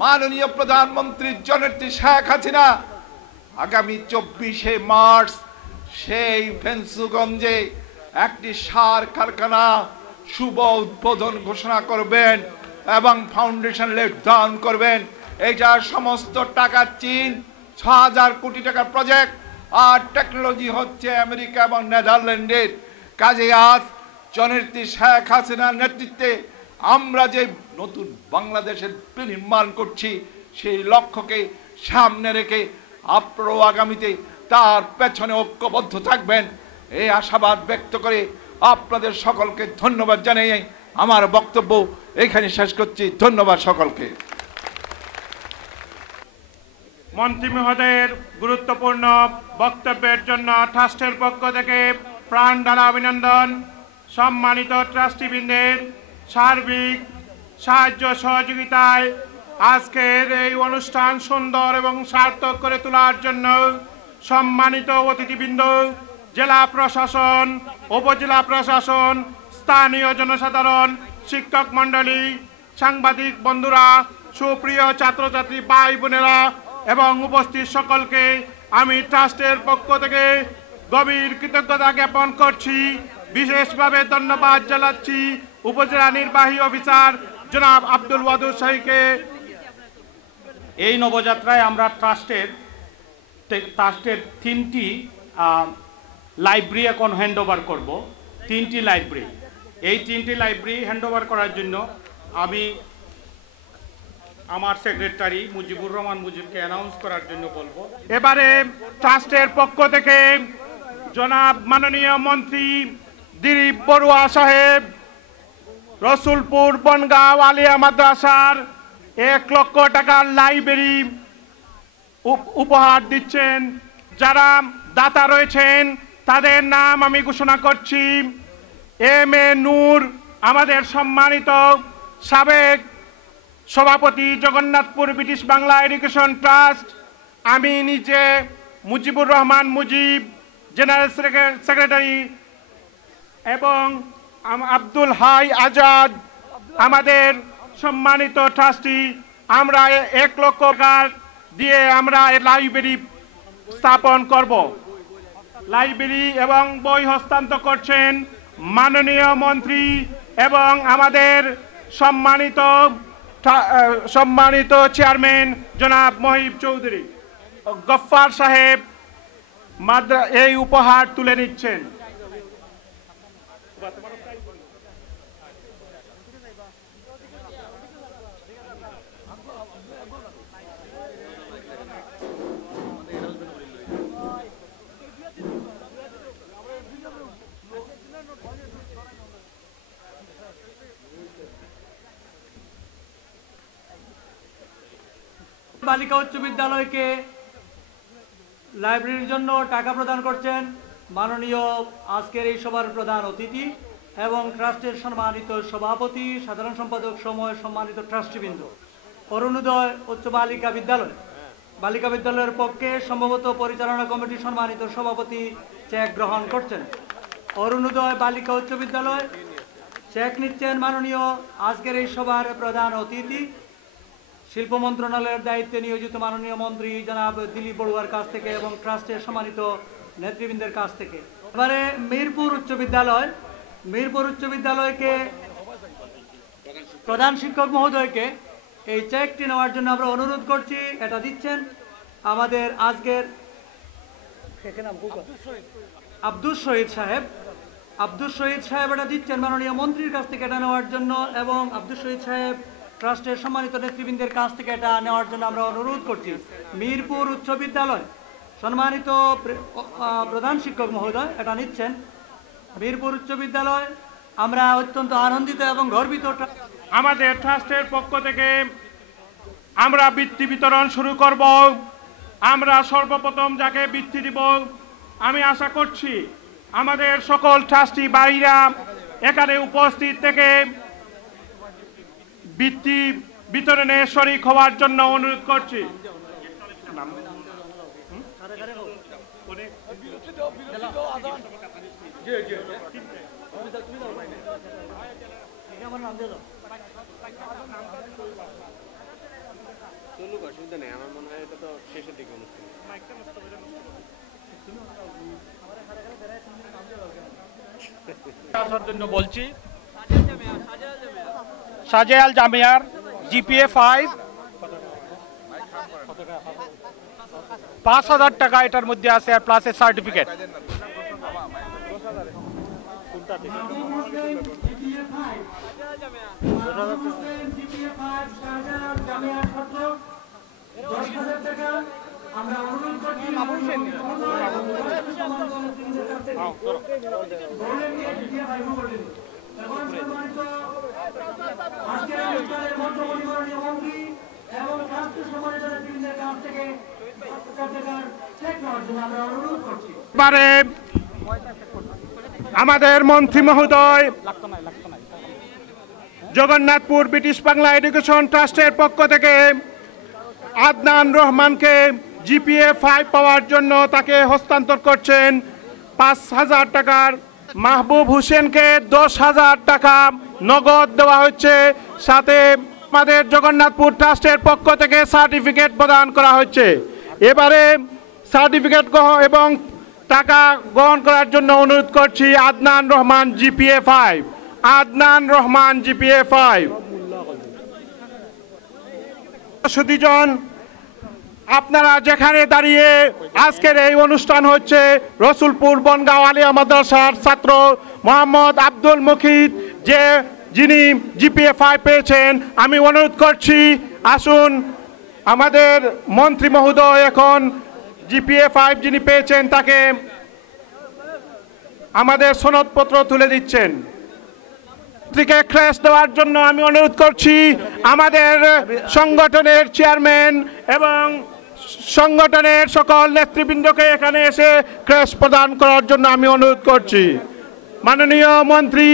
মাননীয় প্রধানমন্ত্রী জননেত্রী শেখ হাসিনা আগামী 24শে মার্চ সেই ফেন্সুগঞ্জে একটি সার কারখানা শুভ উদ্বোধন ঘোষণা করবেন এবং ফাউন্ডেশন লেট ডাউন করবেন। এটার সমস্ত টাকা চীন, ৬,০০০ কোটি টাকার প্রজেক্ট, আর টেকনোলজি হচ্ছে আমেরিকা এবং নেদারল্যান্ডের। কাজে আজ জননেত্রী শেখ হাসিনার নেতৃত্বে আমরা যে নতুন বাংলাদেশের বিনির্মাণ করছি, সেই লক্ষ্যকে সামনে রেখে আপনারাও আগামীতে তার পেছনে ঐক্যবদ্ধ থাকবেন, এই আশাবাদ ব্যক্ত করে আপনাদের সকলকে ধন্যবাদ জানিয়ে আমার বক্তব্য এখানে শেষ করছি। ধন্যবাদ সকলকে। মন্ত্রী মহোদয়ের গুরুত্বপূর্ণ বক্তব্যের জন্য ট্রাস্টের পক্ষ থেকে প্রাণ ঢালা অভিনন্দন। সম্মানিত ট্রাস্টিবৃন্দের সার্বিক সাহায্য সহযোগিতায় আজকের এই অনুষ্ঠান সুন্দর এবং সার্থক করে তোলার জন্য সম্মানিত অতিথিবৃন্দ, জেলা প্রশাসন, উপজেলা প্রশাসন, স্থানীয় জনসাধারণ, শিক্ষক মণ্ডলী, সাংবাদিক বন্ধুরা, সুপ্রিয় ছাত্রছাত্রী ভাই বোনেরা এবং উপস্থিত সকলকে আমি ট্রাস্টের পক্ষ থেকে গভীর কৃতজ্ঞতা জ্ঞাপন করছি। বিশেষভাবে ধন্যবাদ জানাচ্ছি উপজেলা নির্বাহী অফিসার জনাব আব্দুল ওয়াদুদ শাহীকে। এই নবযাত্রায় আমরা ট্রাস্টের 3টি লাইব্রেরি এখন হ্যান্ড ওভার করবো। 3টি লাইব্রেরি, এই 3টি লাইব্রেরি হ্যান্ড ওভার করার জন্য আমি আমার সেক্রেটারি মুজিবুর রহমান মুজিবকে অ্যানাউন্স করার জন্য বলবো। এবারে ট্রাস্টের পক্ষ থেকে জনাব মাননীয় মন্ত্রী দিলীপ বড়ুয়া সাহেব রসুলপুর বনগাঁও আলিয়া মাদ্রাসার 1 লক্ষ টাকার লাইব্রেরি উপহার দিচ্ছেন। যারা দাতা রয়েছেন তাদের নাম আমি ঘোষণা করছি। এম.এ. নূর, আমাদের সম্মানিত সাবেক সভাপতি, Jagannathpur British Bangla education trust. আমি নিজে মুজিবুর রহমান মুজিব, জেনারেল সেক্রেটারি, এবং আব্দুল হাই আজাদ, আমাদের সম্মানিত ট্রাস্টি। আমরা 1 লক্ষ টাকা দিয়ে আমরা লাইব্রেরি স্থাপন করব। লাইব্রেরি এবং বই হস্তান্তর করছেন মাননীয় মন্ত্রী এবং আমাদের সম্মানিত চেয়ারম্যান জনাব মহিব চৌধুরী। গফফার সাহেব এই উপহার তুলে নিচ্ছেন। বালিকা উচ্চ বিদ্যালয়কে লাইব্রেরির জন্য টাকা প্রদান করছেন মাননীয় আজকের এই সভার প্রধান অতিথি এবং ট্রাস্টের সম্মানিত সভাপতি, সাধারণ সম্পাদক সময় সম্মানিত ট্রাস্টিবৃন্দ। অরুণোদয় উচ্চ বালিকা বিদ্যালয়ের পক্ষে সম্ভবত পরিচালনা কমিটির সম্মানিত সভাপতি চেক গ্রহণ করছেন। অরুণোদয় বালিকা উচ্চ বিদ্যালয় চেক নিচ্ছেন মাননীয় আজকের এই সভার প্রধান অতিথি, শিল্প মন্ত্রণালয়ের দায়িত্বে নিয়োজিত মাননীয় মন্ত্রী জনাব দিলীপ বড়ুয়ার কাছ থেকে এবং ট্রাস্টের সম্মানিত নেতৃবৃন্দের কাছ থেকে। এবারে মিরপুর উচ্চ বিদ্যালয়কে প্রধান শিক্ষক মহোদয়কে এই চেকটি নেওয়ার জন্য আমরা অনুরোধ করছি। এটা দিচ্ছেন আমাদের আজকের আব্দুল শহীদ সাহেব এটা দিচ্ছেন মাননীয় মন্ত্রীর কাছ থেকে এটা নেওয়ার জন্য, এবং আব্দুল শহীদ সাহেব ট্রাস্টের সম্মানিত নেতৃবৃন্দের কাছ থেকে এটা নেওয়ার জন্য আমরা অনুরোধ করছি। মিরপুর উচ্চ বিদ্যালয় সম্মানিত প্রধান শিক্ষক মহোদয় এটা নিচ্ছেন। মিরপুর উচ্চ বিদ্যালয় আমরা অত্যন্ত আনন্দিত এবং গর্বিত। আমাদের ট্রাস্টের পক্ষ থেকে আমরা বৃত্তি বিতরণ শুরু করব। আমরা সর্বপ্রথম যাকে বৃত্তি দিব, আমি আশা করছি আমাদের সকল ট্রাস্টি ভাইরা এখানে উপস্থিত থেকে বৃত্তি বিতরণে শরিক হওয়ার জন্য অনুরোধ করছি। অসুবিধা নেই, আমার মনে হয় এটা তো শেষের দিকে অনুষ্ঠান। আসার জন্য বলছি শাহজালাল জামিয়ার জিপিএ 5 5,000 টাকা এটার মধ্যে আছে আর প্লাস এর সার্টিফিকেট। আমরা অনুরোধ করছি এবং সম্মানিত আজকের অনুষ্ঠানের মন্ত্রী মন্ত্রী এবং রাষ্ট্র সম্মানিত নেতৃবৃন্দের কাছ থেকে আমরা অনুরোধ করছি। এবারে আমাদের মন্ত্রী মহোদয় জগন্নাথপুর ব্রিটিশ বাংলা এডুকেশন ট্রাস্টের পক্ষ থেকে আদনান রহমানকে জিপিএ 5 পাওয়ার জন্য তাকে হস্তান্তর করছেন 5,000 টাকার, মাহবুব হোসেনকে 10,000 টাকা নগদ দেওয়া হচ্ছে, সাথে আমাদের জগন্নাথপুর ট্রাস্টের পক্ষ থেকে সার্টিফিকেট প্রদান করা হচ্ছে। এবারে সার্টিফিকেট এবং টাকা গ্রহণ করার জন্য অনুরোধ করছি আদনান রহমান জিপিএ 5। আদনান রহমান জিপিএ 5। সুধীজন, আপনারা যেখানে দাঁড়িয়ে আজকের এই অনুষ্ঠান হচ্ছে রসুলপুর বনগাঁও আলিয়া মাদ্রাসার ছাত্র মোহাম্মদ আব্দুল মুকিত যিনি জিপিএ 5 পেয়েছেন, আমি অনুরোধ করছি আসুন আমাদের মন্ত্রী মহোদয় এখন জিপিএ 5 যিনি পেয়েছেন তাকে আমাদের সনদপত্র তুলে দিচ্ছেন। মন্ত্রীকে ক্রেস্ট দেওয়ার জন্য আমি অনুরোধ করছি আমাদের সংগঠনের চেয়ারম্যান এবং সংগঠনের সকল নেতৃবৃন্দকে এখানে এসে ক্রেস্ট প্রদান করার জন্য আমি অনুরোধ করছি। মাননীয় মন্ত্রী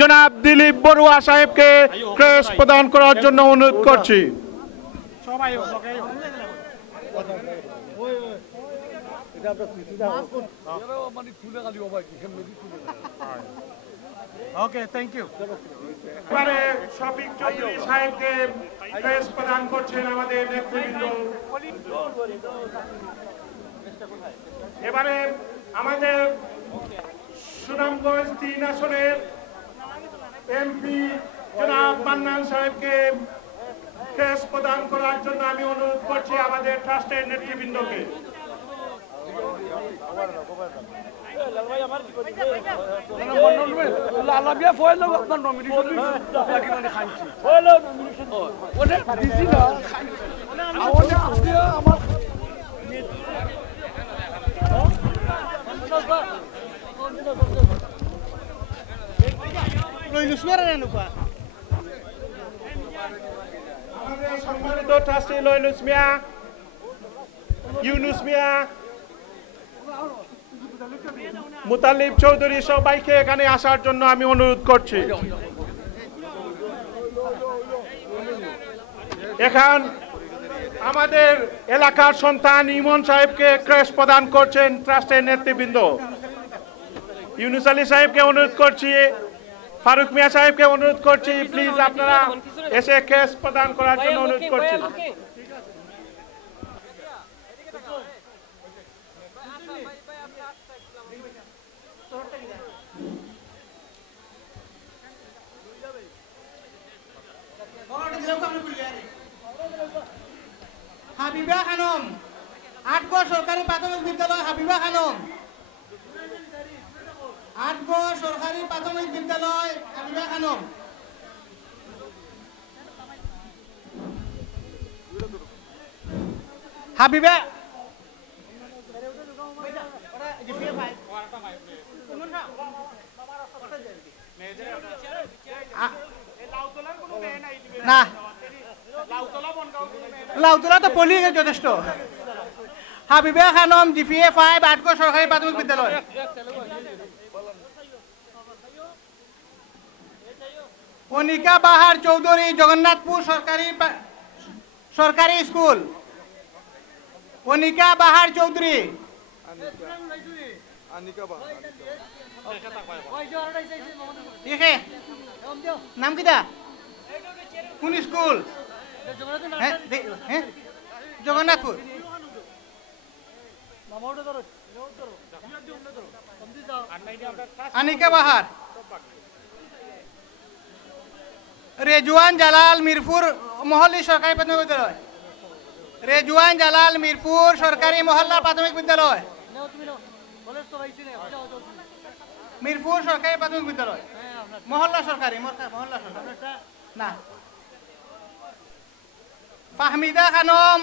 জনাব দিলীপ বড়ুয়া সাহেবকে ক্রেস্ট প্রদান করার জন্য অনুরোধ করছি। ওকে, থ্যাংক ইউ। এবারে শফিক চৌধুরী সাহেবকে ক্রেস্ট প্রদান করছেন আমাদের নেতৃবৃন্দ। এবারে আমাদের সুনামগঞ্জ 3 আসনের এমপি জনাব মান্নান সাহেবকে ক্রেস্ট প্রদান করার জন্য আমি অনুরোধ করছি আমাদের ট্রাস্টের নেতৃবৃন্দকে। আমাদের সম্মানিত ট্রাস্টি লয়নুস মিয়া, ইউনুস মিয়া, মুতালিব চৌধুরী সবাইকে এখানে আসার জন্য আমি অনুরোধ করছি। এখন আমাদের এলাকার সন্তান ইমন সাহেবকে ক্রেস্ট প্রদান করছেন ট্রাস্টের নেতৃবৃন্দ। ইউনুস আলী সাহেবকে অনুরোধ করছি, ফারুক মিয়া সাহেবকে অনুরোধ করছি, প্লিজ আপনারা এসে ক্রেস্ট প্রদান করার জন্য অনুরোধ করছি। হাবিবা খানম, 8 সরকারি প্রাথমিক বিদ্যালয় হাবিবা খানম, 8 সরকারি প্রাথমিক বিদ্যালয় হাবিবা খানম। হাবিবা না, লাউতলা তো পলি যথেষ্ট। হাবিবা খানম জিপিএ 5, 8 সরকারি প্রাথমিক বিদ্যালয়। অনিকা বাহার চৌধুরী জগন্নাথপুর সরকারি স্কুল। অনিকা বাহার চৌধুরী, নাম কিটা, কোন স্কুল? জগন্নাথপুর আনিকা বাহার রেজওয়ান জালাল মিরপুর মহল্লা সরকারি প্রাথমিক বিদ্যালয় রেজওয়ান জালাল মিরপুর সরকারি মহল্লা প্রাথমিক বিদ্যালয় মিরপুর সরকারি প্রাথমিক বিদ্যালয় মহল্লা সরকারি মহল্লা সরকারি না ফাহমিদা খানম